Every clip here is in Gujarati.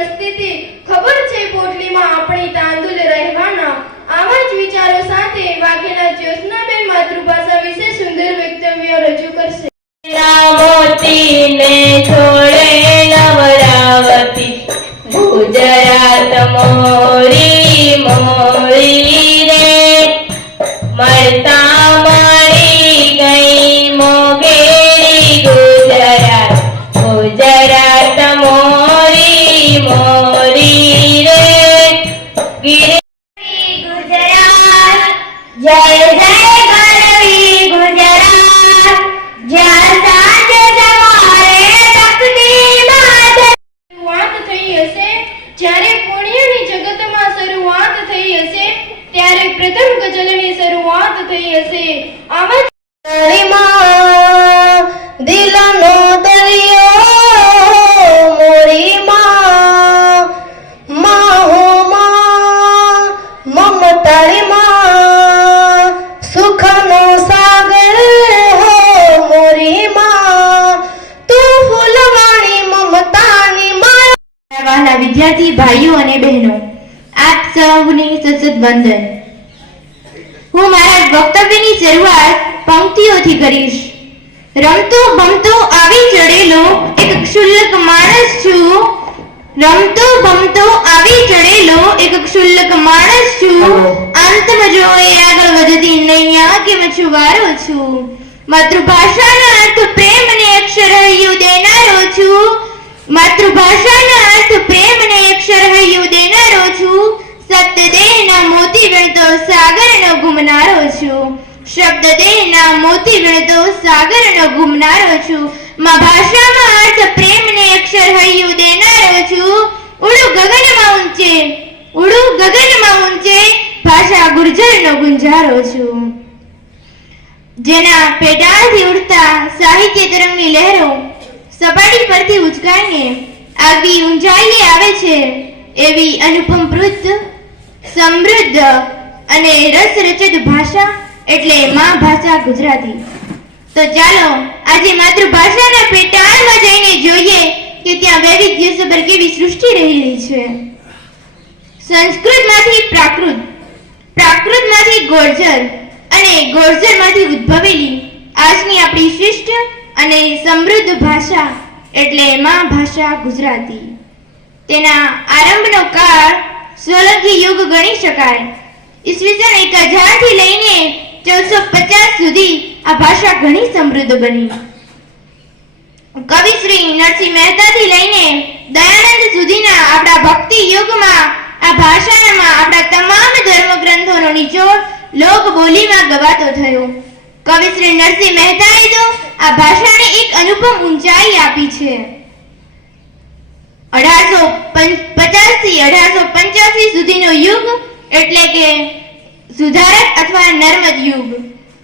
મસ્તીથી ખબર છે પોટલીમાં આપણી તાંદુલ રહેવાના. આવા જ વિચારો સાથે વાઘેલા જ્યોત્સનાબેન માતૃભાષા વિશે સુંદર વક્તવ્ય રજૂ કરશે. મોતીને છોડે નવરાવતી ગુજરાત મોરી મોરી રે મળતા મળી ગઈ મોગેરી ગુજરાત ગુજરાત મોરી મોરી રે ગુજરાત જય જય ગરવી ગુજરાત જ્યાં સાંજ સવારે તકતી માત શરૂઆત થઈ હશે. જ્યારે પુણ્યની જગતમાં શરૂઆત થઈ હશે ત્યારે પ્રથમ ગઝલની શરૂઆત થઈ હશે. આવા દિલનો દરિયો મોરી માં હો માં મમતાળી માં સુખનો સાગર હો મોરી માં તું ફૂલવાણી મમતાની માં. વહાલા વિદ્યાર્થી ભાઈઓ અને બહેનો, આપ સૌને સતત વંદન. હું મારા વક્તવ્યની શરૂઆત પંક્તિઓથી કરીશ. રમતો ભમતો આવી ચડેલો એક ક્ષુલ્લક માણસ છું. રમતો ભમતો આવી ચડેલો એક ક્ષુલ્લક માણસ છું. અંતમાં જોઈ આગળ વધતી નૈયા કે મછુવારો છું. માતૃભાષાના અર્થ પ્રેમ ને અક્ષર હૈયું દેનારો છું. માતૃભાષાના અર્થ પ્રેમ ને અક્ષર હૈયું દેનારો છું. શબ્દ દેહના મોતી વીણતો સાગરનો ઘૂમનારો છું. શબ્દ દેહના મોતી વીણતો સાગરનો ઘૂમનારો છું. માં ભાષામાં અર્થ પ્રેમ ને અક્ષર હૈયું દેનારો છું. ઉડું ગગનમાં ઊંચે ભાષા ગુર્જરનો ગુંજારો છું. જેના પેટાળથી ઉડતા સાહિત્ય તરંગની લહેરો સપાટી પરથી ઉચકાઈને આગવી ઊંચાઈએ આવે છે એવી અનુપમ સમૃદ્ધ અને રસરચિત ભાષા એટલે માં ભાષા ગુજરાતી. તો ચાલો આજે માતૃભાષાના પેટાળમાં જઈને જોઈએ કે ત્યાં વૈવિધ્યસભર કેવી સૃષ્ટિ રહેલી છે. સંસ્કૃતમાંથી પ્રાકૃત, પ્રાકૃતમાંથી ગોર્જર અને ગોર્જરમાંથી ઉદ્ભવેલી આજની આપણી શ્રેષ્ઠ અને સમૃદ્ધ ભાષા એટલે માં ભાષા ગુજરાતી. તેના આરંભનો કાળ સોલંકી યુગ ગણી શકાય. ઈસવીસન 1000 થી લઈને 1450 સુધી આ ભાષા ઘણી સમૃદ્ધ બની. કવિ શ્રી નરસિંહ મહેતા થી લઈને દયાનંદ સુધીના આપણા ભક્તિ યુગમાં આ ભાષામાં આપણા તમામ ધર્મ ગ્રંથોનો નિચોડ લોક બોલીમાં ગવાતો થયો. કવિ શ્રી નરસિંહ મહેતાએ તો આ ભાષાને એક અનુપમ ઊંચાઈ આપી છે. 1850 થી 1885 સુધીનો યુગ એટલે કે સુધારક અથવા નર્મદ યુગ.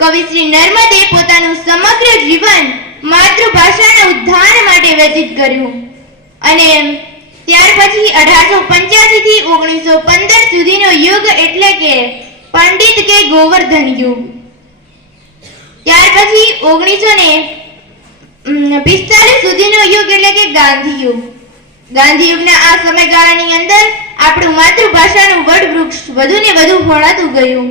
કવિ શ્રી નર્મદે પોતાનું સમગ્ર જીવન માતૃભાષાના ઉદ્ધાર માટે વ્યતીત કર્યું અને ત્યાર પછી 1885 થી 1915 સુધીનો યુગ એટલે કે પંડિત કે ગોવર્ધન યુગ. ત્યાર પછી 1945 સુધીનો યુગ એટલે કે ગાંધી યુગ. ગાંધી યુગના આ સમયગાળાની અંદર આપણું માતૃભાષાનું વડવૃક્ષ વધુ ને વધુ ફળાતું ગયું.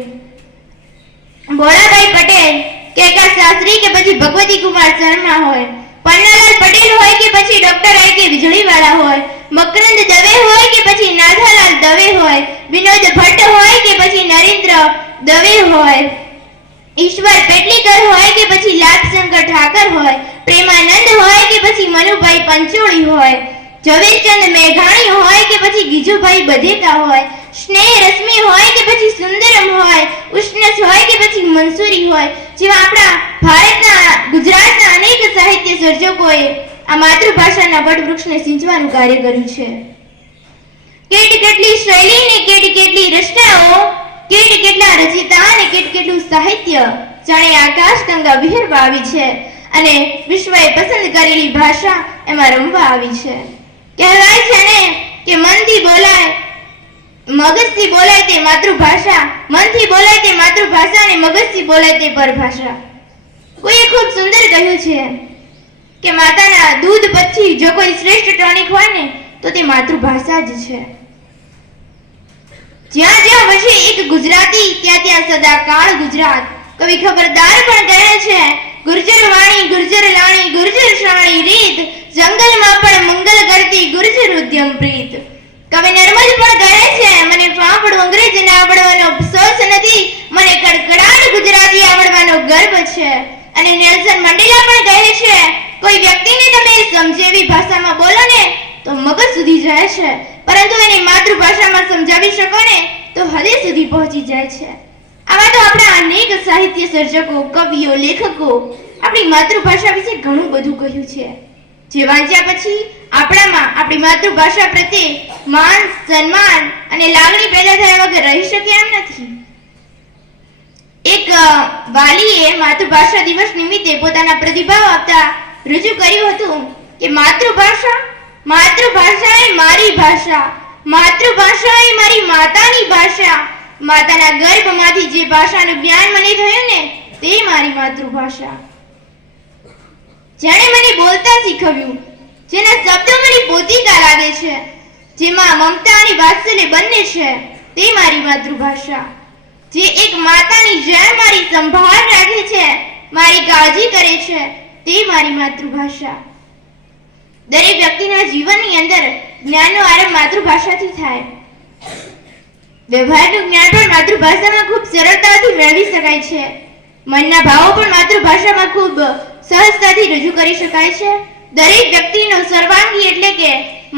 ભોળાભાઈ પટેલ, કેકા શાસ્ત્રી કે પછી ભગવતી કુમાર શર્મા હોય, પન્નાલાલ પટેલ હોય કે પછી ડોક્ટર આઈ કે વીજળીવાળા હોય, મકરંદ દવે હોય કે પછી નાથાલાલ દવે હોય, વિનોદ ભટ્ટ હોય કે પછી નરેન્દ્ર દવે હોય, ઈશ્વર પેટલીકર હોય કે પછી લાભશંકર ઠાકર હોય, પ્રેમાનંદ હોય કે પછી મનુભાઈ પંચોળી હોય, ઝવેરચંદ મેઘાણી હોય કે પછી ગીજુભાઈ બધેકા હોય, સ્નેહ રશ્મિ હોય કે પછી સુંદરમ હોય, ઉષ્ણસ હોય કે પછી મંસૂરી હોય, જેવા આપણા ભારતના ગુજરાતના અનેક સાહિત્ય સર્જકોએ આ માતૃભાષાના વડવૃક્ષને સિંચવાનું કાર્ય કર્યું છે. કેટલી શૈલી ને કેટલી રચનાઓ, કેટલા રચિતા અને કેટલું સાહિત્ય જાણે આકાશ ગંગા વિહરવા આવી છે અને વિશ્વએ પસંદ કરેલી ભાષા એમાં રમવા આવી છે. કહેવાય છે ને કે મનથી બોલાય મગજથી બોલાય તે માતૃભાષા, મનથી બોલાય તે માતૃભાષા અને મગજથી બોલાય તે પરભાષા. કોઈએ ખૂબ સુંદર કહ્યું છે કે માતાના દૂધ પછી જો કોઈ શ્રેષ્ઠ ટોનિક હોય ને તો તે માતૃભાષા જ છે. જ્યાં જ્યાં વસે એક ગુજરાતી ત્યાં ત્યાં સદાકાળ ગુજરાત. કવિ ખબરદાર પણ કહે છે, ગુર્જર વાણી ગુર્જર લાણી ગુર્જર શાણી રીત, જંગલમાં પણ મંગલ કરતી ગુર્જર ઉદ્યમ પ્રીત. કવિ નર્મદ પણ કહે છે, મને ફાફડું અંગ્રેજી ના આવડવાનો અફસોસ નથી, મને કડકડાટ ગુજરાતી આવડવાનો ગર્વ છે. અને નેલ્સન મંડેલા પણ કહે છે, કોઈ વ્યક્તિને તમે સમજે એવી ભાષામાં બોલો ને તો મગજ સુધી જાય છે, પરંતુ એની માતૃભાષામાં સમજાવી શકો ને તો હૃદય સુધી પહોંચી જાય છે. આવા તો આપણા અનેક સાહિત્ય સર્જકો, કવિઓ, લેખકો આપણી માતૃભાષા વિશે ઘણું બધું કહ્યું છે, જે વાંચ્યા પછી આપણામાં આપણી માતૃભાષા પ્રત્યે માન, સન્માન અને લાગણી પેદા થયા વગર રહી શકે એમ નથી. એક વાલીએ માતૃભાષા દિવસ નિમિત્તે પોતાના પ્રતિભાવ આપતા રજૂ કર્યું હતું કે માતૃભાષા એ મારી ભાષા, માતૃભાષા એ મારી માતાની ભાષા, માતાના ગર્ભમાંથી જે ભાષાનું જ્ઞાન મને થયું ને તે મારી માતૃભાષા. જેણે મને બોલતા શીખવ્યું, જેના શબ્દો મને પોતીકા લાગે છે, જેમાં મમતા અને વાત્સલ્ય બંને છે, તે મારી માતૃભાષા. જે એક માતાની જેમ મારી સંભાળ રાખે છે, મારી કાળજી કરે છે, તે મારી માતૃભાષા. દરેક વ્યક્તિના જીવનની અંદર જ્ઞાનનો આરંભ માતૃભાષાથી થાય. વ્યવહારનું જ્ઞાન પણ માતૃભાષામાં ખૂબ સરળતાથી મેળવી શકાય છે. મનના ભાવો પણ માતૃભાષામાં ખૂબ સહજતાથી રજૂ કરી શકાય છે. દરેક વ્યક્તિનો સર્વાંગી એટલે કે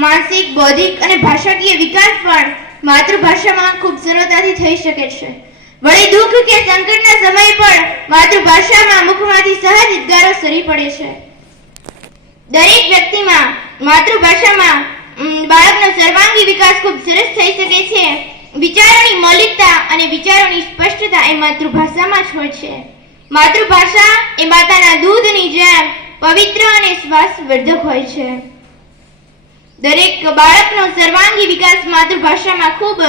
માનસિક, બૌદ્ધિક અને ભાષાકીય વિકાસ પણ માતૃભાષામાં ખૂબ સરળતાથી થઈ શકે છે. વળી દુઃખ કે સંકટના સમયે પણ માતૃભાષામાં મુખમાંથી સહજ ઉદ્ગારો સરી પડે છે. દરેક વ્યક્તિમાં માતૃભાષામાં બાળકનો સર્વાંગી વિકાસ ખૂબ સરસ થઈ શકે છે. વિચારોની મૌલિકતા અને વિચારોની સ્પષ્ટતા એ માતૃભાષામાં જ હોય છે. માતૃભાષા એ માતાના દૂધની જેમ પવિત્ર અને શ્વાસવર્ધક હોય છે. દરેક બાળકનો સર્વાંગી વિકાસ માતૃભાષામાં ખૂબ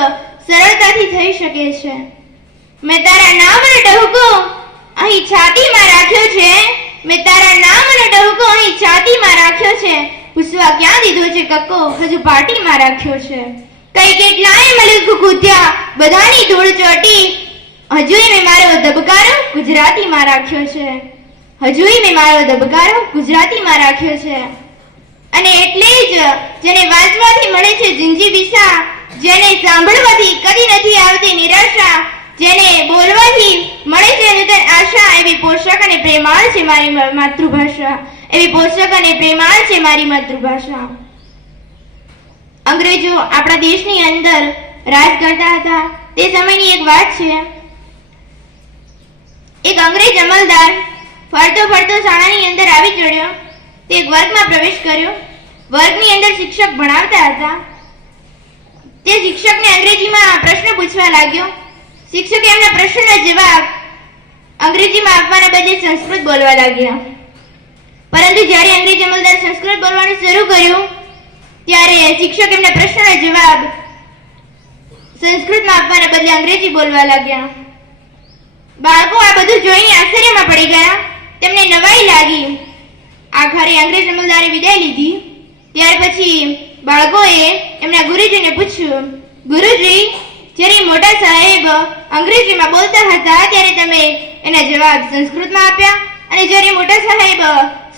સરળતાથી થઈ શકે છે. મેં તારા નામનો ડહુકો અહીં છાતીમાં રાખ્યો છે, મેં તારા નામનો ડહુકો અહીં છાતીમાં રાખ્યો છે, પૂછવા ક્યાં દીધો છે કક્કો હજુ પાટીમાં રાખ્યો છે. કઈ કેટલાય મલક કૂદ્યા બધાની ધૂળ ચોટી, હજુય મેં મારો ધબકારો ગુજરાતીમાં રાખ્યો છે, હજુય મેં મારો ધબકારો ગુજરાતીમાં રાખ્યો છે. અને એટલે જ જેને વાંચવાથી મળે છે જિંદગી દિશા, જેને સાંભળવાથી કદી નથી આવતી નિરાશા, જેને બોલવાથી મળે છે નૂતન આશા, એવી પોષક અને પ્રેમાળ છે મારી માતૃભાષા, એવી પોષક અને પ્રેમાળ છે મારી માતૃભાષા. અંગ્રેજો આપણા દેશની અંદર રાજ કરતા હતા તે સમયની એક વાત છે. એક અંગ્રેજ અમલદાર ફરતો ફરતો શાળાની અંદર આવી ચડ્યો. તે એક વર્ગમાં પ્રવેશ કર્યો. વર્ગની અંદર શિક્ષક ભણાવતા હતા. તે શિક્ષકને અંગ્રેજીમાં પ્રશ્ન પૂછવા લાગ્યો. શિક્ષકે એમના પ્રશ્નના જવાબ અંગ્રેજીમાં આપવાના બદલે સંસ્કૃત બોલવા લાગ્યા. પરંતુ જ્યારે અંગ્રેજ અમલદાર સંસ્કૃત બોલવાનું શરૂ કર્યું ત્યારે શિક્ષક એમના પ્રશ્નના જવાબ સંસ્કૃતમાં આપવાના બદલે અંગ્રેજી બોલવા લાગ્યા. બાળકો આ બધું જોઈને આશ્ચર્યમાં પડી ગયા. તેમને નવાઈ લાગી. આખરે અંગ્રેજ અમલદારે વિદાય લીધી. ત્યાર પછી બાળકોએ એમના ગુરુજીને પૂછ્યું, ગુરુજી, જ્યારે મોટા સાહેબ અંગ્રેજીમાં બોલતા હતા ત્યારે તમે એના જવાબ સંસ્કૃતમાં આપ્યા, અને જ્યારે મોટા સાહેબ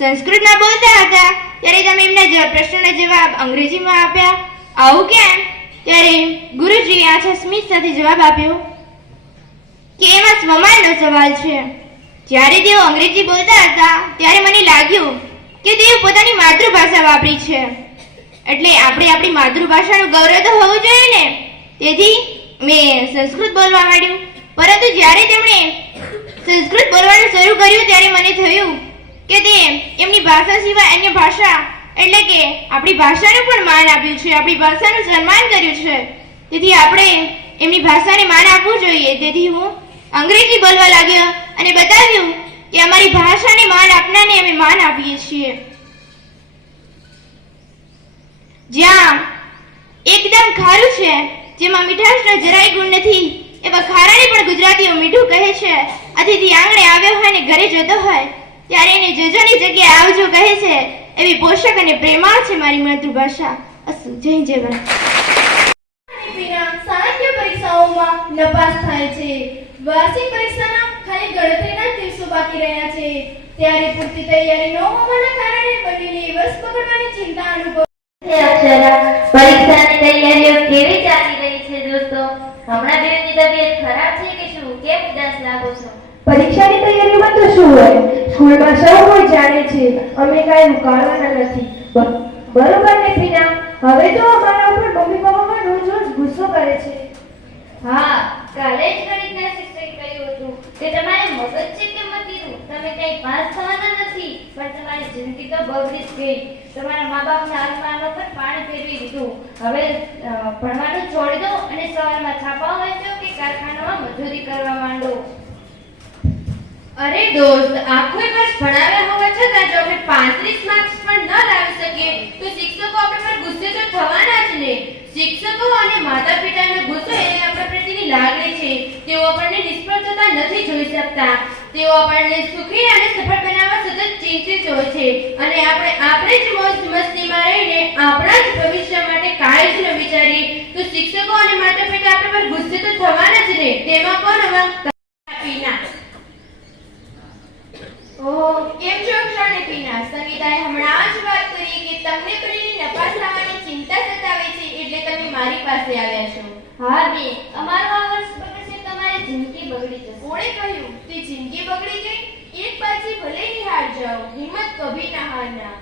સંસ્કૃતમાં બોલતા હતા ત્યારે તમે એમના પ્રશ્નના જવાબ અંગ્રેજીમાં આપ્યા, આવું કેમ? ત્યારે ગુરુજીએ આછા સ્મિત સાથે જવાબ આપ્યો કે એમાં સ્વમાનનો સવાલ છે. જ્યારે તેઓ અંગ્રેજી બોલતા હતા ત્યારે મને લાગ્યું કે તેઓ પોતાની માતૃભાષા વાપરી છે, એટલે આપણે આપણી માતૃભાષાનું ગૌરવ તો હોવું જોઈએ ને. તેથી મેં સંસ્કૃત બોલવા માંડ્યું. પરંતુ જ્યારે તેમણે સંસ્કૃત બોલવાનું શરૂ કર્યું ત્યારે મને થયું કે તે એમની ભાષા સિવાય અન્ય ભાષા એટલે કે આપણી ભાષાનું પણ માન આપ્યું છે, આપણી ભાષાનું સન્માન કર્યું છે. તેથી આપણે એમની ભાષાને માન આપવું જોઈએ. તેથી હું અંગ્રેજી બોલવા લાગ્યો અને બતાવ્યું કે અમારી ભાષાને માન આપનારને અમે માન આપીએ છીએ. જ્યાં એકદમ ખારું છે, જેમાં મીઠાશનો જરાય ગુણ નથી, એવા ખારાને પણ ગુજરાતીઓ મીઠું કહે છે. અતિથિ આંગણે આવ્યો હોય ને ઘરે જતો હોય ત્યારે એને જજોની જગ્યાએ આવજો કહે છે. એવી પોષક અને પ્રેમાળ છે મારી માતૃભાષા. કરશું. જય જવાન. વિના સાહિત્ય પરીક્ષાઓમાં નપાસ થાય છે. વાર્ષિક પરીક્ષાના ખાલી ગણતરીના દિવસો બાકી રહ્યા છે. ત્યારે પૂરતી તૈયારી ન હોવાના કારણે બંનેને વર્ષ બગડવાની ચિંતા અનુભવ. અક્ષરા, પરીક્ષાની તૈયારીઓ કેવી ચાલી રહી છે દોસ્તો? હમણાં બેનની તબિયત ખરાબ છે કે શું? કેમ ઉદાસ લાગો છો? પરીક્ષાની તૈયારીમાં તો શું હોય, સ્કૂલમાં સૌ કોઈ જાણે છે, અમે કાંઈ ઉકાળવાના નથી. બરોબર ને પીના? હવે તો અમારા ઉપર મમ્મી પપ્પા રોજ રોજ ગુસ્સો કરે છે. હા, કાલે જ ગણિતના શિક્ષકે કહ્યું હતું કે તમારે મગજ છે કે મતીનું, તમે કંઈ પાસ થવાના નથી, પણ તમારી જિંદગી તો બગડી જ ગઈ. તમારા મા બાપના અરમાનો પર પાણી ફેરવી દીધું. હવે ભણવાનું છોડી દો અને સવારમાં છાપા વાંચો કે કારખાનામાં મજૂરી કરવા માંડો. અરે દોસ્ત, આખો વર્ષ ભણાવ્યા હોવા છતાં જો આપણે 35 માર્ક્સ પણ ન લાવી શકીએ તો શિક્ષકો આપણા પર ગુસ્સે તો થવાના જ ને. શિક્ષકો અને માતા પિતાનો ગુસ્સો એ આપણા પ્રત્યેની લાગણી છે. તેઓ આપણને નિષ્ફળ થતા નથી જોઈ શકતા. તેઓ આપણને સુખી અને સફળ બનાવવા સતત ચિંતિત હોય છે અને આપણે જ મોજ મસ્તીમાં રહીને આપણા જ ભવિષ્ય માટે કાંઈ જ ન વિચારીએ તો શિક્ષકો અને માતા પિતા આપણા પર ગુસ્સે તો થવાના જ ને. તેમાં કોણ હવે પીના? ઓહ, કેમ છો ક્ષણે પીના? સંગીતાએ હમણાં જ વાત કરી કે તમને બંનેને નપાસ થવાની ચિંતા સતાવે છે એટલે તમે મારી પાસે આવ્યા છો. હા બે, અમારો આ વર્ષ બગડશે તો તમારી જિંદગી બગડી જશે. કોણે કહ્યું તે જિંદગી બગડી ગઈ? એક બાજી ભલે ही हार जाओ, હિંમત કભી ના હારના.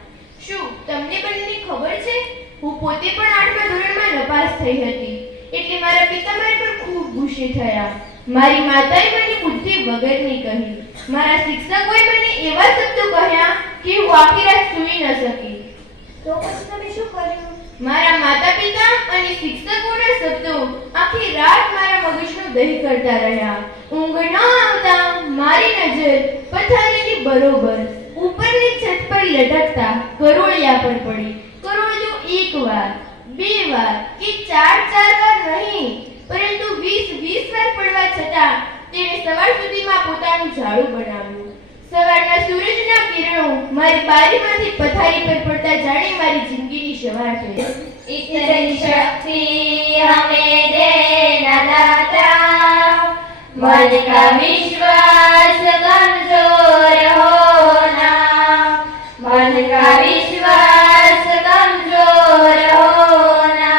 શું તમને બંનેને ખબર છે, હું પોતે પણ 8મા ધોરણમાં નપાસ થઈ હતી એટલે મારા પિતા મારી પર ખૂબ ગુસ્સે થયા. મારી માતાએ મને બુદ્ધિ વગરની કહી. મારા શિક્ષકોએ મને એવા શબ્દો કહ્યા કે હું આખી રાત સૂઈ ન શકી. તો પછી તમે શું કર્યું? મારા માતા પિતા અને શિક્ષકોના શબ્દો આખી રાત મારા મગજનું દહીં કરતા રહ્યા. ઊંઘ ન આવતા મારી નજર પથારીની બરોબર ઉપરની છત પર લટકતા કરોળિયા પર પડી. કરોળિયો એક વાર, બે વાર કે ચાર વાર નહીં, પરંતુ 20 વાર પડવા છતાં તેણે સવાર સુધીમાં પોતાનું ઝાડુ બનાવ્યું. સવારના સૂરજના કિરણો મારી બારીમાંથી પથારી પર પડતા જાણે મારી જિંદગીની સવાર થઈ. इतनी शक्ति हमें देना दाता, मन का विश्वास कमजोर होना, मन का विश्वास कमजोर होना.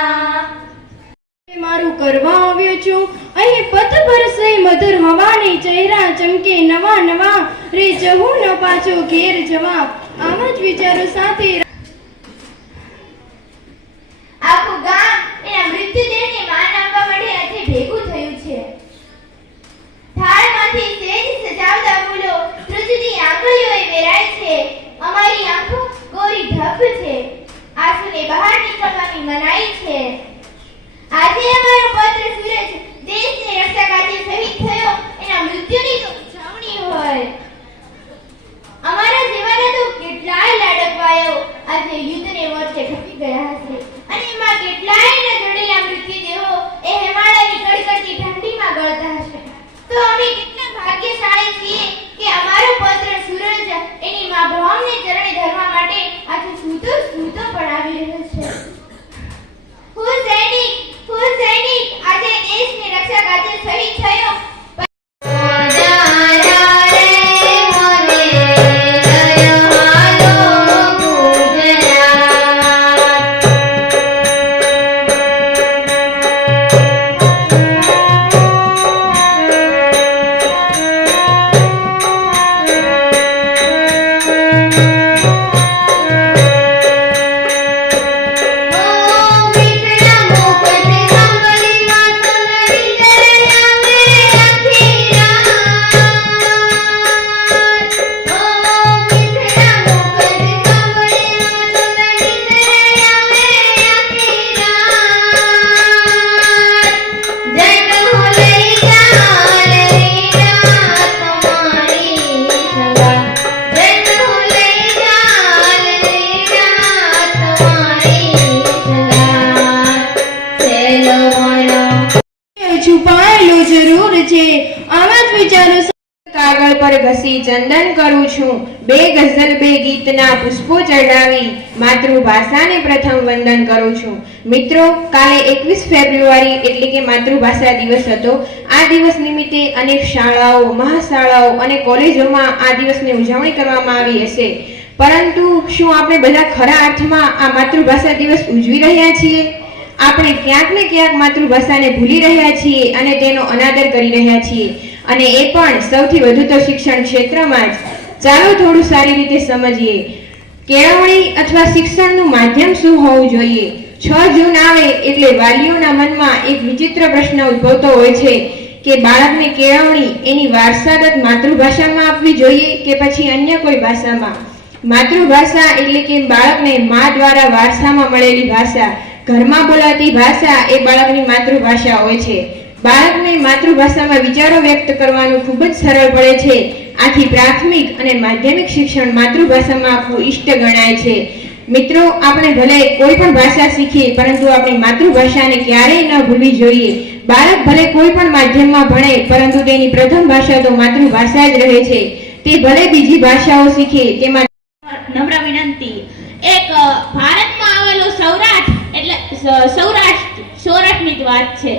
મારું કરવા આવ્યો છું અહીં પથ પરસે મધુર હવાની, ચહેરા ચમકે નવા નવા, રે જવું ન પાછો ઘેર જવા. આમ જ વિચારો સાથે આખું ગામ એના મૃત્યુદેહને માન આપવા માટે આજે ભેગું થયું છે. થાળમાંથી સેજ સજાવતા ફૂલો ધ્રુજતી આંગળીઓએ વેરાય છે. અમારી આંખો ગોરી ઢબ છે, આંસુને બહાર નીકળવાની મનાઈ છે. આજે અમારો પુત્ર સૂરજ દેશની રક્ષા કાજે શહીદ થયો, એના મૃત્યુની તો ઉજવણી હોય. અમારા જેવાના તો કેટલાય લાડકવાયો આજે યુદ્ધને મોરચે ખપી ગયા હશે અને એમાં કેટલાયના જડેલા મૃત્યુદેહો એ હિમાલયની કડકડતી ઠંડીમાં ગળતા હશે. તો અમે કેટલા ભાગ્યશાળી છીએ કે અમારો પુત્ર સૂરજ એની મા બ્રહ્મને ચરણે ધરવા માટે આજે સૂતો પણ આવી રહ્યો છે. હું સૈનિક આજે દેશની રક્ષા કાજે શહીદ થયો. છુપાયેલું જરૂર છે. આવા જ વિચારો કાગળ પર ઘસી ચંદન કરું છું, બે ગઝલ બે ગીતના પુષ્પો ચડાવી માતૃભાષાને પ્રથમ વંદન કરું છું. મિત્રો, કાલે 21 ફેબ્રુઆરી એટલે કે માતૃભાષા દિવસ હતો. આ દિવસ નિમિત્તે અનેક શાળાઓ, મહાશાળાઓ અને કોલેજોમાં આ દિવસની ઉજવણી કરવામાં આવી હશે. પરંતુ શું આપણે બધા ખરા અર્થમાં આ માતૃભાષા દિવસ ઉજવી રહ્યા છીએ? આપણે ક્યાંક ને ક્યાંક માતૃભાષાને ભૂલી રહ્યા છીએ અને તેનો અનાદર કરી રહ્યા છીએ, અને એ પણ સૌથી વધુ તો શિક્ષણ ક્ષેત્રમાં જ. ચાલો થોડું સારી રીતે સમજીએ. કેળવણી અથવા શિક્ષણનું માધ્યમ શું હોવું જોઈએ? 6 જૂન આવે એટલે વાલીઓના મનમાં એક વિચિત્ર પ્રશ્ન ઉદ્ભવતો હોય છે કે બાળકને કેળવણી એની વારસાગત માતૃભાષામાં આપવી જોઈએ કે પછી અન્ય કોઈ ભાષામાં? માતૃભાષા એટલે કે બાળકને મા દ્વારા વારસામાં મળેલી ભાષા, ઘરમાં બોલાતી ભાષા એ બાળકની માતૃભાષા હોય છે. બાળકને માતૃભાષામાં વિચારો વ્યક્ત કરવાનું ખૂબ જ સરળ પડે છે. આથી પ્રાથમિક અને માધ્યમિક શિક્ષણ માતૃભાષામાં આપવું ઇષ્ટ ગણાય છે. મિત્રો, આપણે ભલે કોઈ પણ ભાષા શીખીએ પરંતુ આપણી માતૃભાષાને ક્યારેય ન ભૂલવી જોઈએ. બાળક ભલે કોઈ પણ માધ્યમમાં ભણે પરંતુ તેની પ્રથમ ભાષા તો માતૃભાષા જ રહે છે. તે ભલે બીજી ભાષાઓ શીખે તેમાં નમ્ર વિનંતી. એક ભારતમાં આવેલું સૌરાષ્ટ્રની જ વાત છે.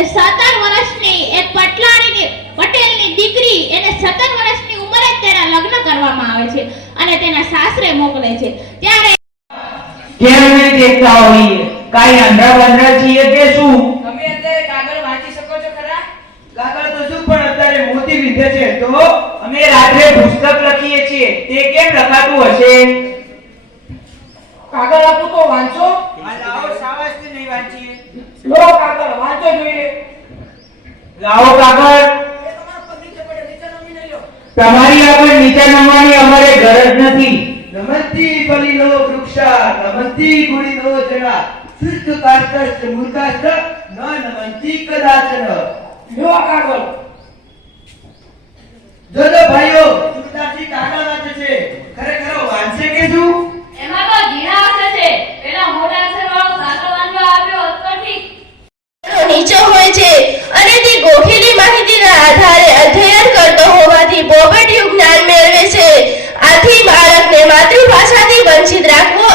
એ 17 વર્ષની એક પટેલની દીકરી, એને 17 વર્ષની ઉંમરે જ તેના લગ્ન કરવામાં આવે છે અને તેના સાસરે મોકલે છે. ત્યારે કેમ નહીં દેખતા હોઈએ? કાઈ અંધા બંધા છીએ કે શું? તમે અત્યારે કાગળ વાંચી શકો છો ખરા? કાગળ તો શું, પણ અત્યારે મોતી વિધે છે તો અમે રાત્રે પુસ્તક લખીએ છીએ, તે કેમ લખાતું હશે? કાગળ આપું તો વાંચો. લાવો, શાબાશથી નહીં વાંચીએ. લો કાગળ વાંચો જોઈએ. લાવો કાગળ. એ તમારા પગ નીચે પડે, નીચે નમી નહીં લો. તમારી આગળ નીચે નમવાની અમારે ગરજ નથી. નમંતી બલિનો વૃક્ષા નમંતી ગુણીનો જરા શુષ્ક કાષ્ઠ મૂર્ખાષ્ઠ ન નમંતી કદાચન. લો કાગળ. જોજો ભાઈઓ, સુરદાસજી કાગળ વાંચે છે. ખરેખર વાંચે કે શું? એમાં તો ઝીણા અક્ષર છે. પેલા મોટા અક્ષરવાળો સાચો વાંચવા આપ્યો હોત તો ઠીક. નીચો હોય છે અને તે ગોખેલી માહિતીના આધારે અધ્યયન કરતો હોવાથી પોપટીયું જ્ઞાન મેળવે છે. આથી બાળકને માતૃભાષાથી વંચિત રાખવો